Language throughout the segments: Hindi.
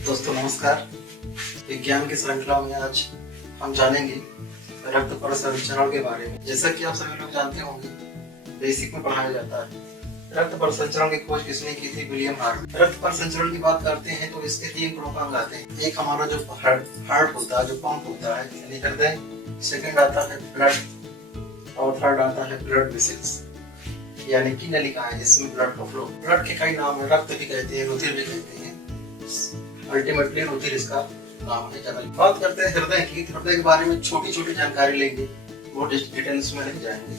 दोस्तों नमस्कार। विज्ञान की श्रृंखला में आज हम जानेंगे रक्त परिसंचरण के बारे में। जैसा कि आप सभी लोग जानते होंगे, बेसिक में पढ़ाया जाता है। रक्त परिसंचरण की खोज किसने की थी? William heart. रक्त परिसंचरण की बात करते हैं तो इसके 3 प्रमुख अंग आते हैं। एक हमारा जो हार्ट होता है, जो पंप होता है यानी हृदय। सेकंड आता है ब्लड और थर्ड आता है ब्लड वेसल्स यानी कि नलिकाएं जिसमें ब्लड का फ्लो। ब्लड के कई नाम है, रक्त भी कहते हैं, रुधिर भी कहते हैं। अल्टीमेटली रुधिर इसका नाम है। ज्यादा बात करते हैं हृदय की। हृदय के बारे में छोटी छोटी जानकारी लेंगे, वो डिटेल्स में नहीं जाएंगे।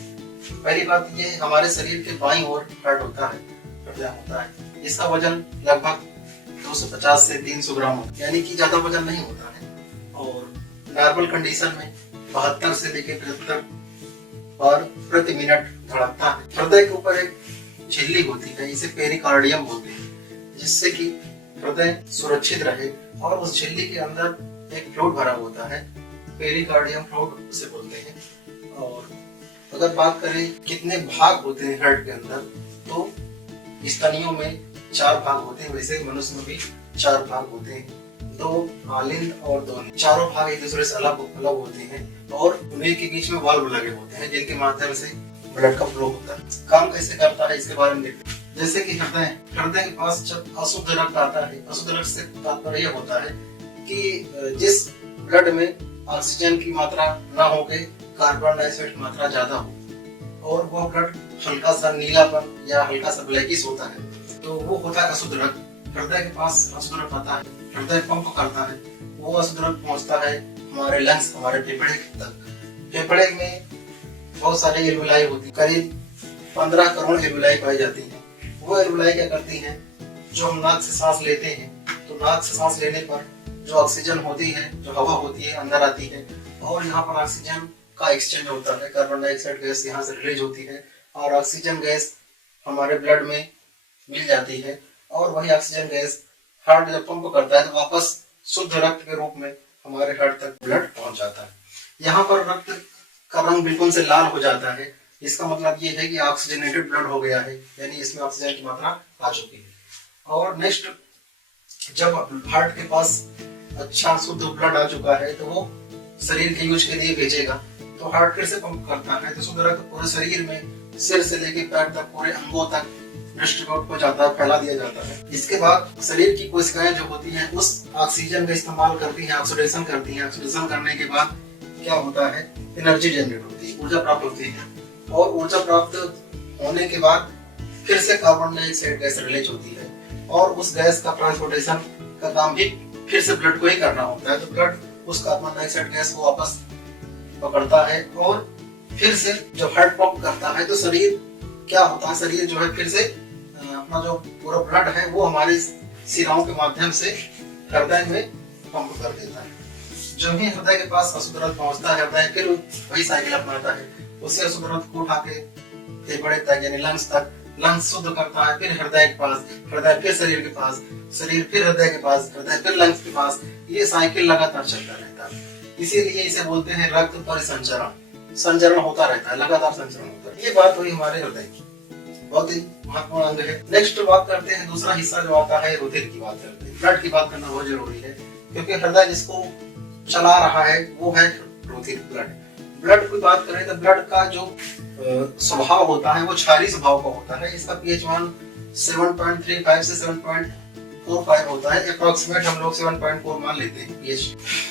पहली बात ये, हमारे शरीर के बाईं ओर हार्ट होता है, हृदय होता है। इसका वजन लगभग 250 से 300 ग्राम होता है, यानी कि ज्यादा वजन नहीं होता है। और नॉर्मल कंडीशन में 72 से लेकर 73 बार प्रति मिनट धड़कता है। हृदय के ऊपर एक झिल्ली होती है, इसे पेरिकार्डियम बोलते हैं, जिससे कि हृदय सुरक्षित रहे। और उस झिल्ली के अंदर एक फ्लूइड भरा होता है, पेरिकार्डियम फ्लूइड उसे बोलते हैं। और अगर बात करें कितने भाग होते हैं हार्ट के अंदर, तो स्तनियों में 4 भाग होते हैं, वैसे मनुष्य में भी 4 भाग होते हैं। 2 आलिंद और 2 नींद। चारों भाग एक दूसरे से अलग अलग होते हैं और उन्हीं के बीच में वाल्व लगे होते हैं, जिनके माध्यम से ब्लड का फ्लो होता है। काम कैसे करता है इसके बारे में देखते हैं। जैसे कि हृदय के पास जब अशुद्ध रक्त आता है, अशुद्ध रक्त से तात्पर्य होता है कि जिस ब्लड में ऑक्सीजन की मात्रा ना होके कार्बन डाइऑक्साइड की मात्रा ज्यादा हो और वह ब्लड हल्का सा नीलापन या हल्का सा ब्लैकिश होता है, तो वो होता है अशुद्ध रक्त। हृदय के पास अशुद्ध रक्त आता है, हृदय पंप करता है, वो अशुद्ध रक्त पहुंचता है हमारे लंग्स, हमारे फेफड़े तक। फेफड़े में बहुत सारे एल्विलाई होती है, करीब 15 करोड़ एल्विलाई पाई जाती है। वो एल्विलाई क्या करती हैं, जो हम नाक से सांस लेते हैं, तो नाक से सांस लेने पर जो ऑक्सीजन होती है, जो हवा होती है, अंदर आती है और यहाँ पर ऑक्सीजन का एक्सचेंज होता है। कार्बन डाइऑक्साइड गैस यहाँ से रिलीज होती है और ऑक्सीजन गैस हमारे ब्लड में मिल जाती है। और वही ऑक्सीजन गैस हार्ट जब पंप करता है तो वापस शुद्ध रक्त के रूप में हमारे हार्ट तक ब्लड पहुंच जाता है। यहाँ पर रक्त का रंग बिल्कुल से लाल हो जाता है। इसका मतलब ये है कि ऑक्सीजनेटेड ब्लड हो गया है, यानी इसमें ऑक्सीजन की मात्रा आ चुकी है। और नेक्स्ट, जब हार्ट के पास अच्छा शुद्ध ब्लड आ चुका है तो वो शरीर के यूज के लिए भेजेगा, तो हार्ट फिर से पंप करता है, तो शुद्ध रक्त पूरे शरीर में सिर से लेकर पैर तक पूरे अंगों तक डिस्ट्रीब्यूट हो जाता है, फैला दिया जाता है। इसके बाद शरीर की कोशिकाएं जो होती हैं उस ऑक्सीजन का इस्तेमाल करती हैं, ऑक्सीडेशन करती हैं। ऑक्सीडेशन करने के बाद क्या होता है, एनर्जी जनरेट होती है, ऊर्जा प्राप्त होती है। और ऊर्जा प्राप्त होने के बाद फिर से कार्बन डाइऑक्साइड गैस रिलीज होती है और उस गैस का ट्रांसपोर्टेशन का काम भी फिर से ब्लड को ही करना होता है। तो ब्लड उस कार्बन डाइऑक्साइड गैस को वापस पकड़ता है और फिर से जब हार्ट पंप करता है तो शरीर क्या होता है, शरीर जो है फिर से अपना जो पूरा ब्लड है वो हमारे शिराओं के माध्यम से हृदय में पंप कर देता है। जो ही हृदय के पास अशुद्ध रक्त पहुंचता है, हृदय फिर वही साइकिल अपनाता है, उसे अशुद्ध रक्त को उठा के फेफड़े तक यानी लंग्स तक, लंग्स शुद्ध करता है, फिर हृदय के पास, हृदय फिर शरीर के पास, शरीर फिर हृदय के पास, हृदय फिर लंग्स के पास। ये साइकिल लगातार चलता रहता है, इसीलिए इसे बोलते हैं रक्त परिसंचरण। संचरण होता रहता है, लगातार संचरण होता है। ये बात हुई हमारे हृदय की, बहुत ही महत्वपूर्ण अंग है। नेक्स्ट बात करते हैं, दूसरा हिस्सा जो आता है रुधिर की बात करते हैं। ब्लड की बात करना बहुत जरूरी है, क्योंकि हृदय जिसको चला रहा है वो है रुधिर, ब्लड। ब्लड की बात करें तो ब्लड का जो स्वभाव होता है वो क्षारीय स्वभाव का होता है। इसका pH मान 7.35 से 7.45 होता है, अप्रोक्सीमेट हम लोग 7.4 मान लेते हैं pH।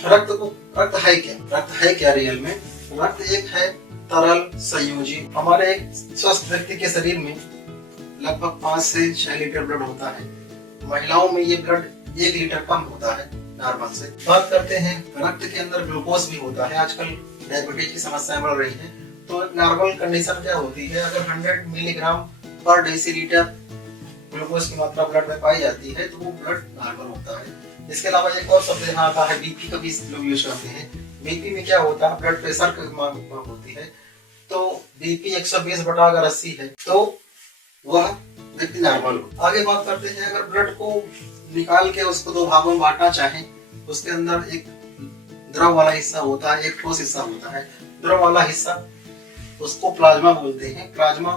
रक्त है क्या? रक्त है क्या रियल में? रक्त एक है तरल संयोजी। हमारे एक स्वस्थ व्यक्ति के शरीर में लगभग 5 से 6 लीटर ब्लड होता है। महिलाओं में ये ब्लड 1 लीटर कम होता है नॉर्मल से। बात करते हैं, रक्त के अंदर ग्लूकोज भी होता है। आजकल डायबिटीज की समस्याएं बढ़ रही हैं, तो नॉर्मल कंडीशन क्या होती है, अगर 100 मिलीग्राम पर डेसीलीटर ग्लूकोज की मात्रा ब्लड में पाई जाती है तो वो ब्लड नॉर्मल होता है। इसके अलावा एक और शब्द यहाँ आता है, बीपी का भी लोग यूज करते हैं। बीपी में क्या होता है, ब्लड प्रेशर की माप होती है, तो बीपी 120/80 है तो वह व्यक्ति नॉर्मल हो। आगे बात करते हैं, अगर ब्लड को निकाल के उसको 2 भागों में बांटना चाहें, उसके अंदर एक द्रव वाला हिस्सा होता है, एक ठोस हिस्सा होता है। द्रव वाला हिस्सा उसको प्लाज्मा बोलते हैं। प्लाज्मा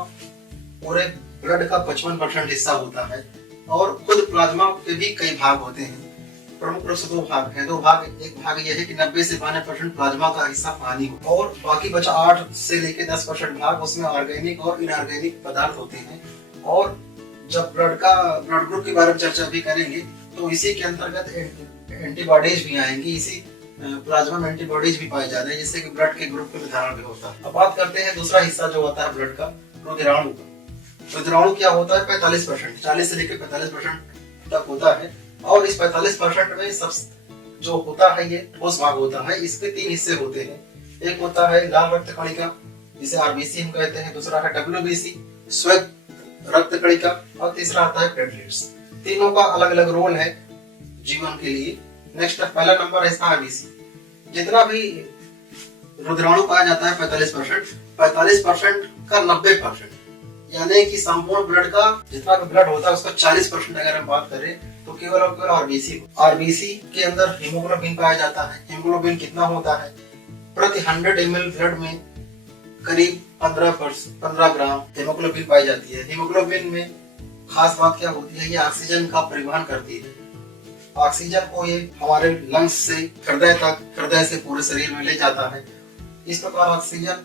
पूरे ब्लड का 55% हिस्सा होता है और खुद प्लाज्मा के भी कई भाग होते हैं। प्रमुख रूप से दो भाग हैं। दो भाग, एक भाग यह है कि 90 से 92% प्लाज्मा का हिस्सा पानी हो और बाकी बचा 8 से लेकर 10% भाग उसमें ऑर्गेनिक और इनऑर्गेनिक पदार्थ होते हैं। और जब ब्लड ग्रुप के बारे में चर्चा भी करेंगे तो इसी के अंतर्गत एंटीबॉडीज भी आएंगी। इसी प्लाज्मा में एंटीबॉडीज भी पाए जाते हैं जिससे कि ब्लड के ग्रुप का निर्धारण भी होता है। अब बात करते हैं दूसरा हिस्सा जो होता है ब्लड का, रुधिराणु का। रुधिराणु क्या होता है? 45%, 40 से लेकर 45% तक होता है। और इस 45% में सब जो होता है ये ठोस भाग होता है। इसके 3 हिस्से होते हैं। एक होता है लाल रक्त कणिका जिसे आरबीसी हम कहते हैं, दूसरा है डब्ल्यूबीसी श्वेत रक्त कणिका और तीसरा आता है प्लेटलेट्स। तीनों का अलग अलग रोल है जीवन के लिए। नेक्स्ट पहला नंबर है इसका आरबीसी। जितना भी रुधिराणु पाया जाता है 45% का 90%, यानी कि संपूर्ण ब्लड का जितना भी ब्लड होता है उसका 40% अगर हम बात करें तो केवल और केवल आरबीसी के अंदर हीमोग्लोबिन पाया जाता है। हीमोग्लोबिन कितना होता है? प्रति 100 ml ब्लड में करीब 15 ग्राम हीमोग्लोबिन पाई जाती है। हीमोग्लोबिन में खास बात क्या होती है? ये ऑक्सीजन का परिवहन करती है। ऑक्सीजन को ये हमारे लंग्स से हृदय तक, हृदय से पूरे शरीर में ले जाता है। इस प्रकार ऑक्सीजन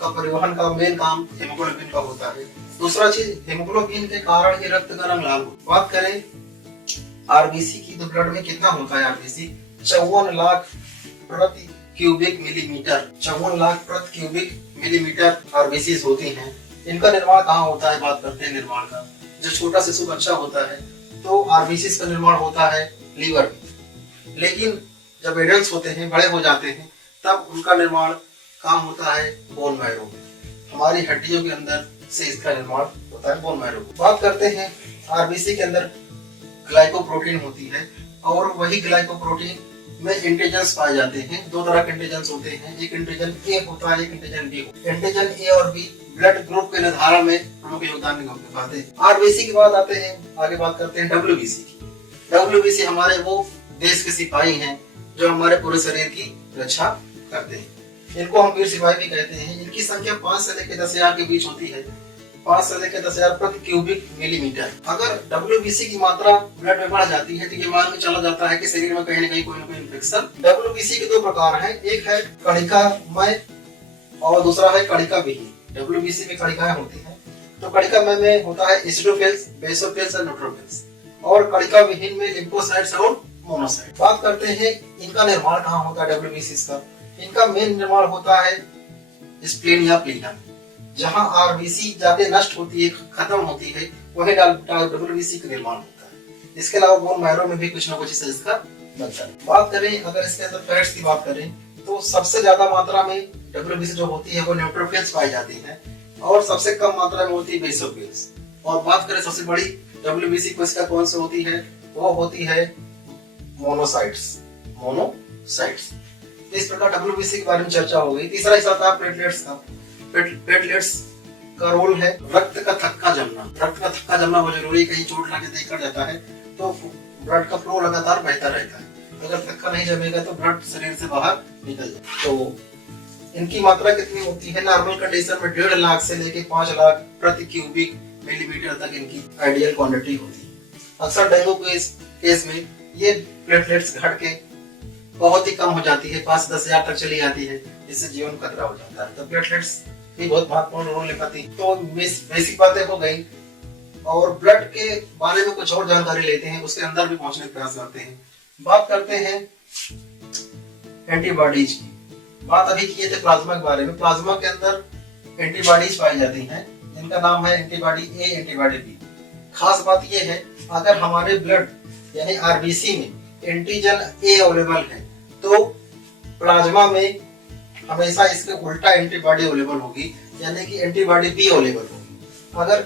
का परिवहन का मेन काम हीमोग्लोबिन का होता है। दूसरा चीज, हीमोग्लोबिन के कारण ये रक्त का रंग लाल होता है। बात करें आरबीसी की तो ब्लड में कितना होता है? आरबीसी 54 लाख प्रति क्यूबिक मिलीमीटर, 54 लाख प्रति क्यूबिक मिलीमीटर आरबीसी होती हैं। इनका निर्माण कहाँ होता है? बात करते हैं निर्माण का। जब छोटा शिशु बच्चा होता है तो आरबीसी का निर्माण होता है लीवर में, लेकिन जब एडल्ट होते हैं, बड़े हो जाते हैं, तब उनका निर्माण काम होता है बोन मैरो में। हमारी हड्डियों के अंदर से इसका निर्माण होता है बोन मैरो। बात करते हैं आरबीसी के अंदर ग्लाइकोप्रोटीन होती है और वही ग्लाइकोप्रोटीन में एंटीजन्स पाए जाते हैं। 2 तरह के एंटीजन्स होते हैं, एक एंटीजन ए होता है, एक एंटीजन बी होता है। एंटीजन ए और बी ब्लड ग्रुप के निर्धारण में प्रमुख योगदान निभाते हैं। आरबीसी की बात आते हैं, आगे बात करते हैं डब्ल्यूबीसी की। डब्ल्यूबीसी हमारे वो देश के सिपाही हैं जो हमारे पूरे शरीर की रक्षा करते हैं। इनको हम वीर सिपाही भी कहते हैं। इनकी संख्या 5 से लेकर 10,000 के बीच होती है, 5 से लेकर 10,000 प्रति क्यूबिक मिलीमीटर। अगर डब्ल्यूबीसी की मात्रा ब्लड में बढ़ जाती है तो ये मान के चला जाता है कि शरीर में कहीं न कहीं कोई न कोई इन्फेक्शन। डब्ल्यूबीसी के 2 प्रकार हैं, एक है कणिकामय और दूसरा है कणिका विहीन। डब्ल्यूबीसी में कणिकाएं होती हैं, तो कणिकामय में होता है एसिडोफिल्स, बेसोफिल्स और न्यूट्रोफिल्स, और कणिका विहीन में लिम्फोसाइट्स और मोनोसाइट। बात करते हैं इनका निर्माण कहाँ होता है डब्ल्यूबीसी का। इनका मेन निर्माण होता है स्प्लीन या प्लीना, जहां आरबीसी जाके नष्ट होती है, खत्म होती है, वही डब्ल्यूबीसी का निर्माण होता है। इसके अलावा बोन मैरो में भी कुछ ना कुछ इसका बनता है। बात करें अगर इसके अंदर फैट्स की बात करें तो सबसे ज्यादा मात्रा में डब्ल्यूबीसी जो होती है वो न्यूट्रोफिल्स पाई जाती है और सबसे कम मात्रा में होती है बेसोफिल्स। और बात करें सबसे बड़ी डब्ल्यूबीसी कोशिका कौन सी होती है? वो होती है मोनोसाइट्स। इस प्रकार डब्ल्यूबीसी के बारे में चर्चा हो गई। तीसरा हिस्सा था प्लेटलेट्स का। प्लेटलेट्स का रोल है रक्त का थक्का जमना। रक्त का थक्का जमना बहुत जरूरी है, कहीं चोट लगे देकर जाता है तो ब्लड का फ्लो लगातार बहता रहता है। अगर थक्का नहीं जमेगा तो ब्लड शरीर से बाहर निकल जाए। तो इनकी मात्रा कितनी होती है? नॉर्मल कंडीशन में 1.5 लाख से लेके 5 लाख प्रति क्यूबिक मिलीमीटर तक इनकी आइडियल क्वांटिटी होती है। अक्सर डेंगू केस में ये प्लेटलेट्स घट के बहुत ही कम हो जाती है, 5 से 10,000 तक चली जाती है, जिससे जीवन खतरा हो जाता है। तो प्लेटलेट्स भी बहुत महत्वपूर्ण रोल निभाती है। तो बेसिक बातें हो गई और ब्लड के बारे में कुछ और जानकारी लेते हैं, उसके अंदर भी पहुंचने का प्रयास करते हैं। बात करते हैं एंटीबॉडीज की। बात अभी किए थे प्लाज्मा के बारे में। प्लाज्मा के अंदर एंटीबॉडीज पाई जाती हैं जिनका नाम है एंटीबॉडी ए, एंटीबॉडी बी। खास बात यह है अगर हमारे ब्लड यानी आरबीसी में एंटीजन ए अवेलेबल है तो प्लाज्मा में हमेशा इसके उल्टा एंटीबॉडी अवेलेबल होगी, यानी कि एंटीबॉडी बी अवेलेबल होगी। अगर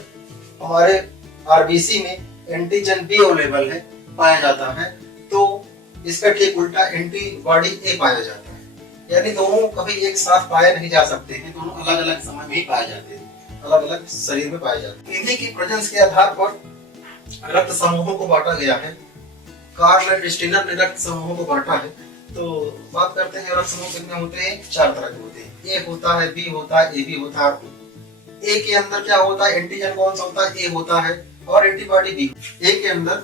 हमारे आरबीसी में एंटीजन बी अवेलेबल है पाया जाता है तो इसका ठीक उल्टा एंटीबॉडी ए पाया जाता है। यानी दोनों कभी एक साथ पाए नहीं जा सकते हैं, दोनों अलग अलग समय में ही पाए जाते हैं, अलग अलग शरीर में पाए जाते हैं। इन्हीं की प्रेजेंस के आधार पर रक्त समूहों को बांटा गया है। कार्ल एंड स्टीनर ने रक्त समूहों को बांटा है। तो बात करते हैं रक्त समूह कितने होते हैं? 4 तरह के होते हैं। ए होता है, बी होता है, ए बी होता है। ए के अंदर क्या होता है? एंटीजन कौन सा होता है? ए होता है और एंटीबॉडी बी। ए के अंदर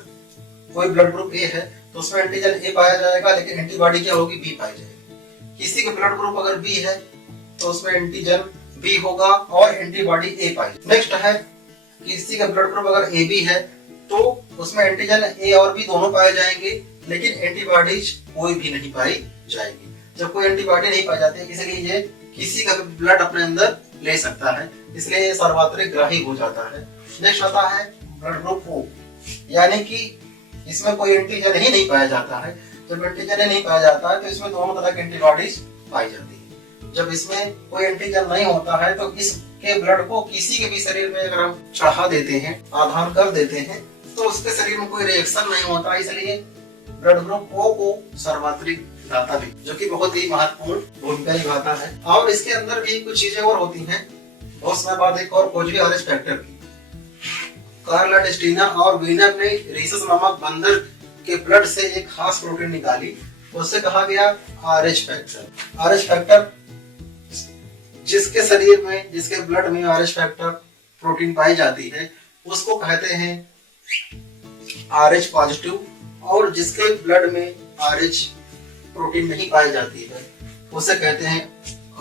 कोई ब्लड ग्रुप ए है तो उसमें एंटीजन ए पाया जाएगा, लेकिन एंटीबॉडी क्या होगी, बी पाई जाएगी। किसी का ब्लड ग्रुप अगर बी है तो उसमें एंटीजन बी होगा और एंटीबॉडी ए पाई। नेक्स्ट है किसी का ब्लड ग्रुप अगर ए बी है तो उसमें एंटीजन ए और बी दोनों पाए जाएंगे, लेकिन एंटीबॉडीज कोई भी नहीं पाई जाएगी। जब कोई एंटीबॉडी नहीं पाई जाती, इसलिए ये किसी का भी ब्लड अपने अंदर ले सकता है, इसलिए ये सर्वत्रिक ग्राही हो जाता है। नेक्स्ट आता है ब्लड ग्रुप ओ, यानी कि इसमें कोई एंटीजन ही नहीं पाया जाता है। जब एंटीजन नहीं पाया जाता है तो इसमें दोनों तरह की एंटीबॉडीज पाई जाती है। जब इसमें कोई एंटीजन नहीं होता है तो इसके ब्लड को किसी के भी शरीर में अगर हम चढ़ा देते हैं, आधान कर देते हैं, तो उसके शरीर में कोई रिएक्शन नहीं होता, इसलिए ब्लड ग्रुप ओ को सर्वत्रिक दाता भी, जो कि बहुत ही महत्वपूर्ण भूमिका निभाता है। और इसके अंदर भी कुछ चीजें और होती हैं। बहुत समय बाद एक और खोज हुई आरएच फैक्टर की। कार्ल टेस्टिना और वीनर ने रीसस नामक बंदर के ब्लड से एक खास प्रोटीन निकाली, उससे कहा गया आरएच फैक्टर। आरएच फैक्टर जिसके शरीर में, जिसके ब्लड में आरएच फैक्टर प्रोटीन पाई जाती है उसको कहते हैं आरएच पॉजिटिव, और जिसके ब्लड में आरएच प्रोटीन नहीं पाई जाती है उसे कहते हैं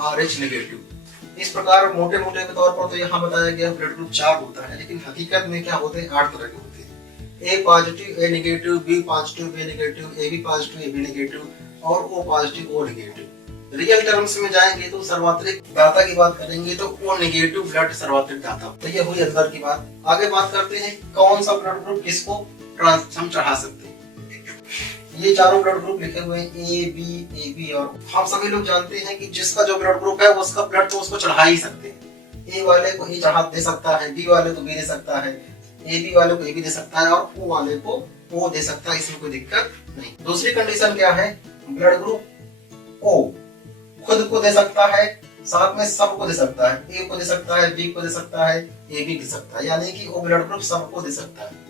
आरएच नेगेटिव। इस प्रकार मोटे मोटे के तौर पर तो यहाँ बताया गया ब्लड ग्रुप 4 होता है, लेकिन हकीकत में क्या होते हैं, 8 तरह के होते हैं। A positive A negative, B positive B negative, A B positive A B negative और O positive O negative. Real terms में जाएंगे तो सर्वत्रिक दाता की बात करेंगे तो ओ नेगेटिव ब्लड सर्वत्रिक दाता। तो ये हुई अंदर की बात। आगे बात करते हैं कौन सा ब्लड ग्रुप किसको हम चढ़ा सकते हैं। ये चारों ब्लड ग्रुप लिखे हुए हैं, ए बी और हम सभी लोग जानते हैं कि जिसका जो ब्लड ग्रुप है उसका ब्लड तो उसको चढ़ा ही सकते हैं। ए वाले को ए चढ़ा दे सकता है, बी वाले को बी दे सकता है, ए बी वाले को ए बी दे सकता है और ओ वाले को ओ दे सकता है, इसमें कोई दिक्कत नहीं। दूसरी कंडीशन क्या है, ब्लड ग्रुप ओ खुद को दे सकता है, साथ में सबको दे सकता है, ए को दे सकता है, बी को दे सकता है, ए बी दे सकता है, यानी कि वो ब्लड ग्रुप सबको दे सकता है।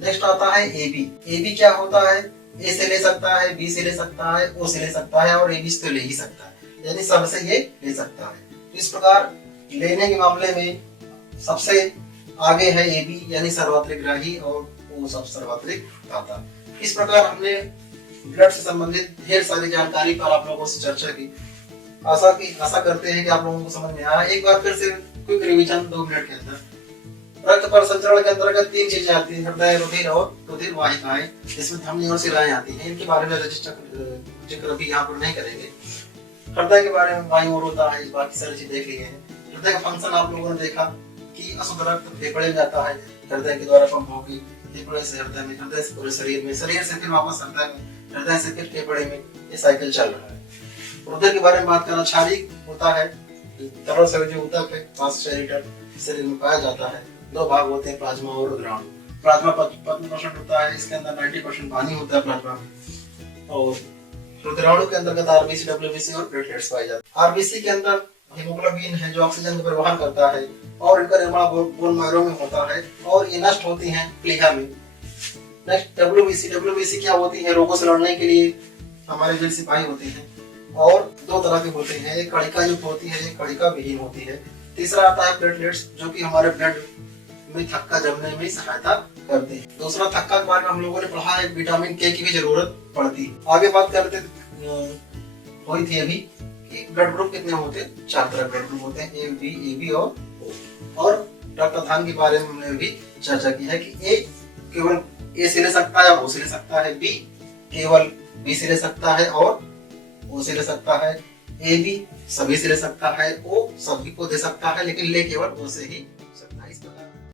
नेक्स्ट आता है ए बी। ए बी क्या होता है, ए से ले सकता है, बी से ले सकता है, ओ से ले सकता है और ए बी से तो ले ही सकता है, यानी सबसे ये ले सकता है। तो इस प्रकार लेने के मामले में सबसे आगे है ए बी, यानी सर्वत्रिक ग्राही, और ओ सब सर्वत्रिक दाता। इस प्रकार हमने ब्लड से संबंधित ढेर सारी जानकारी पर आप लोगों से चर्चा की। आशा करते हैं कि आप लोगों को समझ में आया। एक बार फिर से क्विक रिवीजन 2 मिनट के अंदर। रक्त परिसंचरण के अंतर्गत 3 चीजें आती हैं, हृदय, रुधिर और रुधिर वाहिकाएं, जिसमें धमनी और शिराएं आती हैं। इनके बारे में जिक्र अभी यहाँ पर नहीं करेंगे। हृदय के बारे में वायु और होता है, बाकी सारी चीज देख लिए हैं। हृदय का फंक्शन आप लोगों ने देखा कि अशुद्ध रक्त फेफड़े में जाता है, हृदय के द्वारा पंप होगी, फेफड़े से हृदय में, हृदय से पूरे शरीर में, शरीर से फिर वापस हृदय में, हृदय से फिर फेफड़े में, ये साइकिल चल रहा है। रुधिर के बारे में बात करना, क्षारीय होता है, तरल से जो ऊतक है 5 लीटर शरीर में पाया जाता है। 2 भाग होते हैं, प्लाज्मा और रुधिराणु। प्लाज्मा 55% होता है, इसके अंदर 90% पानी होता है प्लाज्मा में, और रुधिराणु के अंतर्गत आरबीसी, डब्ल्यूबीसी और प्लेटलेट्स पाए जाते हैं। आरबीसी के अंदर हीमोग्लोबिन है जो ऑक्सीजन का परिवहन करता है, और इनका निर्माण बोन मैरो में होता है और ये नष्ट होती हैं प्लीहा में। नेक्स्ट डब्ल्यूबीसी क्या होती है, रोगों से लड़ने के लिए हमारे जो सिपाही होते हैं, और 2 तरह के होते हैं, एक कणिका युक्त होती है, एक कणिका विहीन होती है। तीसरा आता है प्लेटलेट्स, जो कि हमारे ब्लड में थक्का जमने में सहायता करते हैं। दूसरा थक्का के बारे में हम लोगों ने पढ़ा है, विटामिन के की भी जरूरत पड़ती है। आगे बात करते हुई थी अभी कि ब्लड ग्रुप कितने होते हैं, 4 तरह ब्लड ग्रुप होते हैं, ए बी और ओ। और रक्तदान के बारे में हमने भी चर्चा की है कि ए केवल ए से ले सकता है और ओ से ले सकता है, बी केवल बी से ले सकता है और ओ से ले सकता है, ए बी सभी से ले सकता है, ओ सभी को दे सकता है, लेकिन ले केवल ओ से ही